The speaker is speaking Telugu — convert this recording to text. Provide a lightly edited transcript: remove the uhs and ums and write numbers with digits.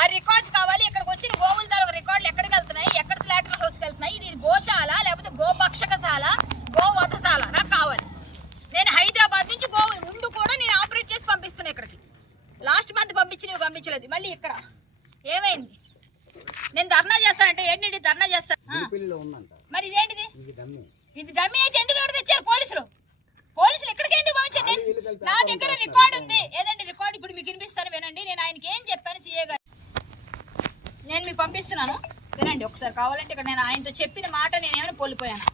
ఆ రికార్డ్స్ కావాలి. ఇక్కడికి వచ్చిన గోవుల తాలూకు రికార్డులు ఎక్కడికి వెళ్తున్నాయి, ఎక్కడ స్లాటర్ హౌస్కి వెళ్తున్నాయి, ఇది గోశాల లేకపోతే గోపక్షకశాల, గోవధశాల నాకు కావాలి. నేను హైదరాబాద్ నుంచి గోవు ముందు కూడా నేను ఆపరేట్ చేసి పంపిస్తున్నా ఇక్కడికి. లాస్ట్ మంత్ పంపించలేదు. మళ్ళీ ఇక్కడ ఏమైంది? నేను ధర్నా చేస్తానంటే ఏంటి ధర్నా చేస్తాను? మరి ఇదేంటిది? ఇది డమ్మీ అయితే ఎందుకు ఎవరు తెచ్చారు? పోలీసులు ఎక్కడికి ఎందుకు పంపించారు? నా దగ్గర రికార్డు ఉంది. ఏదండి రికార్డు? ఇప్పుడు మీకు వినిపిస్తాను వినండి. నేను ఆయనకి ఏం చెప్పాను సీఏ గారు, నేను మీకు పంపిస్తున్నాను వినండి ఒకసారి. కావాలంటే ఇక్కడ నేను ఆయనతో చెప్పిన మాట నేనేమైనా కోల్పోయాను.